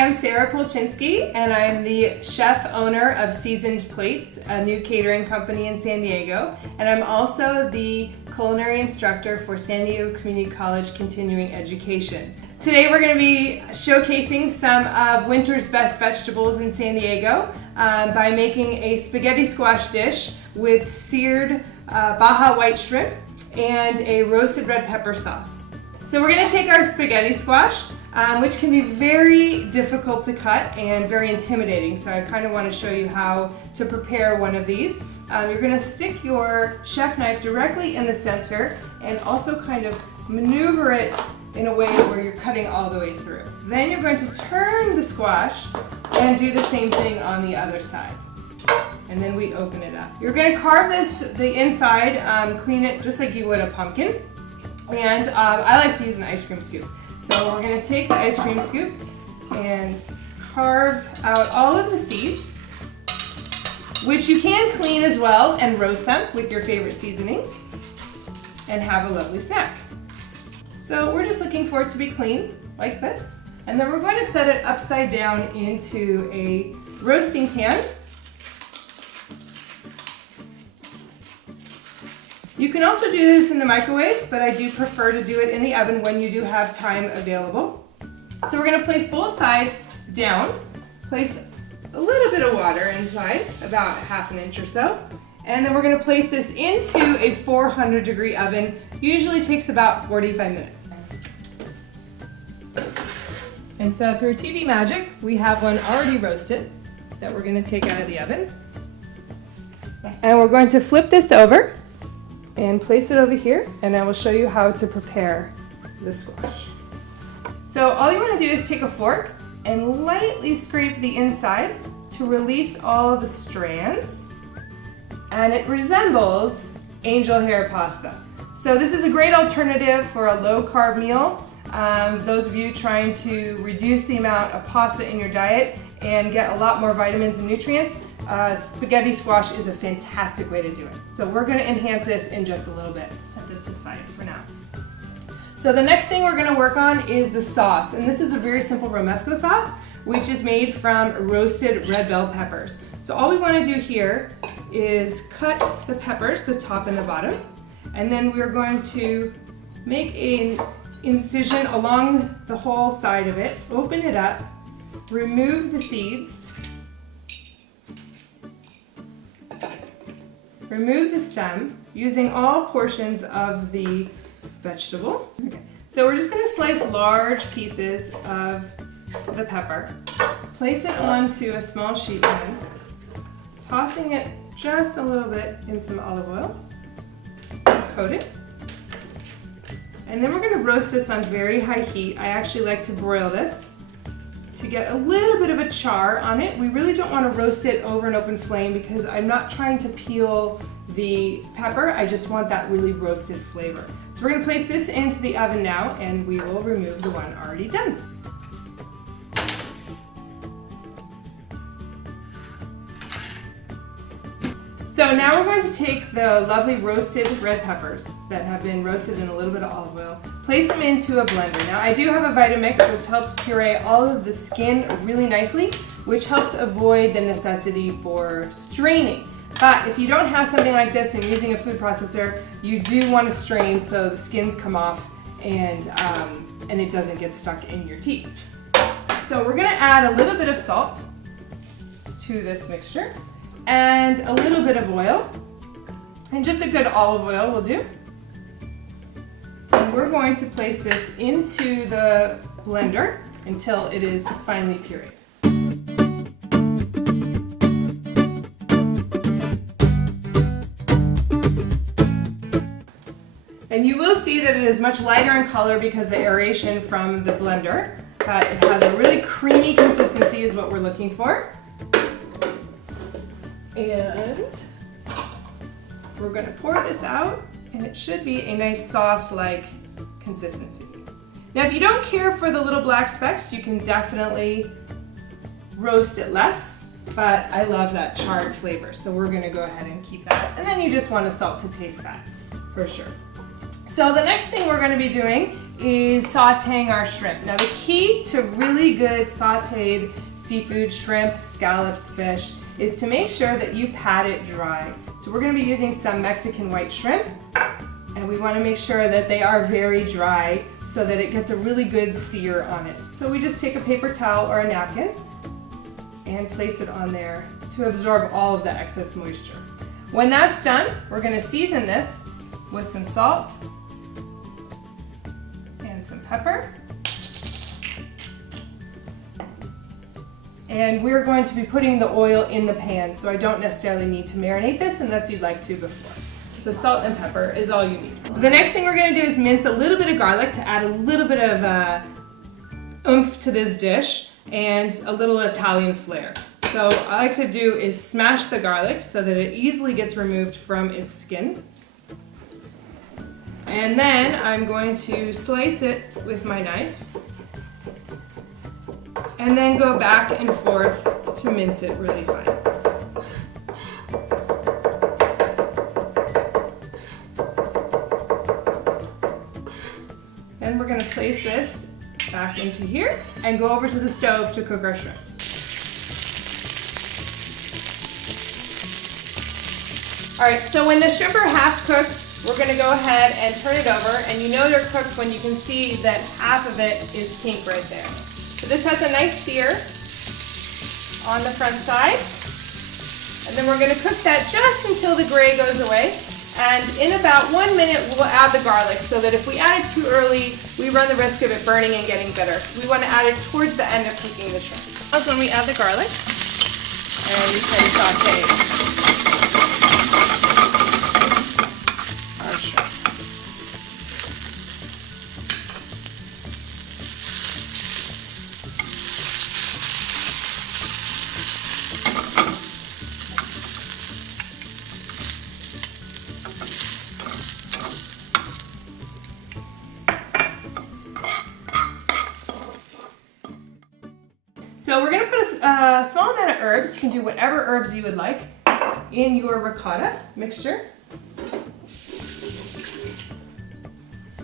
I'm Sara Polczynski, and I'm the chef owner of Seasoned Plates, a new catering company in San Diego, and I'm also the culinary instructor for San Diego Community College Continuing Education. Today we're going to be showcasing some of winter's best vegetables in San Diego by making a spaghetti squash dish with seared Baja white shrimp and a roasted red pepper sauce. So we're going to take our spaghetti squash, which can be very difficult to cut and very intimidating. So I kind of want to show you how to prepare one of these. You're going to stick your chef knife directly in the center and also kind of maneuver it in a way where you're cutting all the way through. Then you're going to turn the squash and do the same thing on the other side. And then we open it up. You're going to carve the inside, clean it just like you would a pumpkin. And I like to use an ice cream scoop. So we're going to take the ice cream scoop and carve out all of the seeds, which you can clean as well and roast them with your favorite seasonings and have a lovely snack. So we're just looking for it to be clean like this. And then we're going to set it upside down into a roasting pan. You can also do this in the microwave, but I do prefer to do it in the oven when you do have time available. So we're going to place both sides down, place a little bit of water inside, about ½ inch or so, and then we're going to place this into a 400-degree oven. Usually takes about 45 minutes. And so through TV magic, we have one already roasted that we're going to take out of the oven. And we're going to flip this over and place it over here, and I will show you how to prepare the squash. So all you want to do is take a fork and lightly scrape the inside to release all the strands, and it resembles angel hair pasta. So this is a great alternative for a low-carb meal. Those of you trying to reduce the amount of pasta in your diet and get a lot more vitamins and nutrients, spaghetti squash is a fantastic way to do it. So we're going to enhance this in just a little bit. Set this aside for now. So the next thing we're going to work on is the sauce, and this is a very simple romesco sauce, which is made from roasted red bell peppers. So all we want to do here is cut the peppers, the top and the bottom, and then we're going to make an incision along the whole side of it, open it up, remove the seeds, remove the stem, using all portions of the vegetable. Okay. So we're just going to slice large pieces of the pepper, place it onto a small sheet pan, tossing it just a little bit in some olive oil, coat it, and then we're going to roast this on very high heat. I actually like to broil this to get a little bit of a char on it. We really don't want to roast it over an open flame because I'm not trying to peel the pepper, I just want that really roasted flavor. So we're going to place this into the oven now, and we will remove the one already done. So now we're going to take the lovely roasted red peppers that have been roasted in a little bit of olive oil, place them into a blender. Now I do have a Vitamix which helps puree all of the skin really nicely, which helps avoid the necessity for straining. But if you don't have something like this and you're using a food processor, you do want to strain so the skins come off and it doesn't get stuck in your teeth. So we're going to add a little bit of salt to this mixture and a little bit of oil, and just a good olive oil will do. And we're going to place this into the blender until it is finely pureed. And you will see that it is much lighter in color because the aeration from the blender. It has a really creamy consistency is what we're looking for. And we're going to pour this out, and it should be a nice sauce-like consistency. Now if you don't care for the little black specks, you can definitely roast it less, but I love that charred flavor, so we're going to go ahead and keep that. And then you just want to salt to taste that for sure. So the next thing we're going to be doing is sauteing our shrimp. Now the key to really good sauteed seafood, shrimp, scallops, fish, is to make sure that you pat it dry. So we're going to be using some Mexican white shrimp, and we want to make sure that they are very dry so that it gets a really good sear on it. So we just take a paper towel or a napkin and place it on there to absorb all of the excess moisture. When that's done, we're going to season this with some salt and some pepper. And we're going to be putting the oil in the pan, so I don't necessarily need to marinate this unless you'd like to before. So salt and pepper is all you need. The next thing we're going to do is mince a little bit of garlic to add a little bit of oomph to this dish and a little Italian flair. So what I like to do is smash the garlic so that it easily gets removed from its skin. And then I'm going to slice it with my knife and then go back and forth to mince it really fine. Then we're going to place this back into here and go over to the stove to cook our shrimp. Alright, so when the shrimp are half cooked, we're going to go ahead and turn it over, and you know they're cooked when you can see that half of it is pink right there. So this has a nice sear on the front side, and then we're going to cook that just until the gray goes away. And in about 1 minute, we'll add the garlic, so that if we add it too early, we run the risk of it burning and getting bitter. We want to add it towards the end of cooking the shrimp. That's when we add the garlic, and we can saute our shrimp. So we're going to put a small amount of herbs. You can do whatever herbs you would like in your ricotta mixture.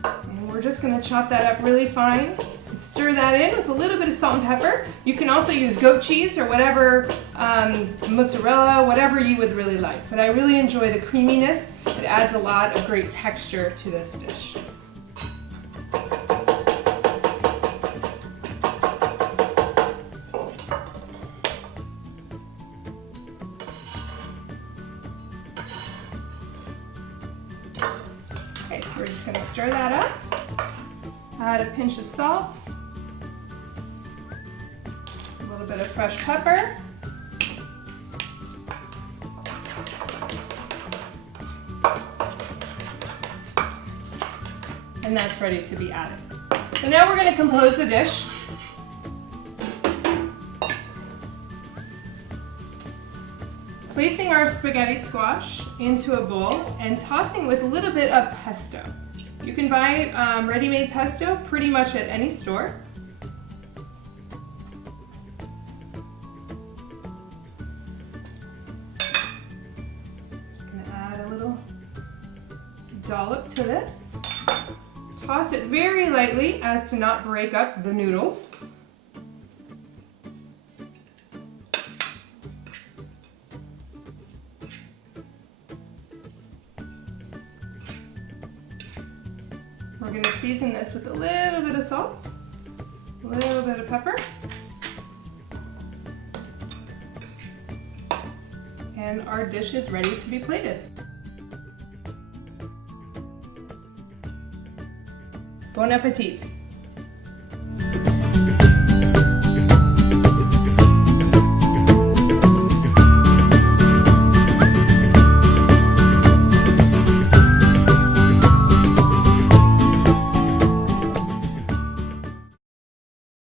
And we're just going to chop that up really fine. Stir that in with a little bit of salt and pepper. You can also use goat cheese or whatever, mozzarella, whatever you would really like. But I really enjoy the creaminess. It adds a lot of great texture to this dish. Okay, so we're just going to stir that up. Add a pinch of salt, a little bit of fresh pepper, and that's ready to be added. So now we're going to compose the dish. Placing our spaghetti squash into a bowl and tossing with a little bit of pesto. You can buy ready-made pesto pretty much at any store. Just going to add a little dollop to this. Toss it very lightly as to not break up the noodles. We're going to season this with a little bit of salt, a little bit of pepper, and our dish is ready to be plated. Bon appetit!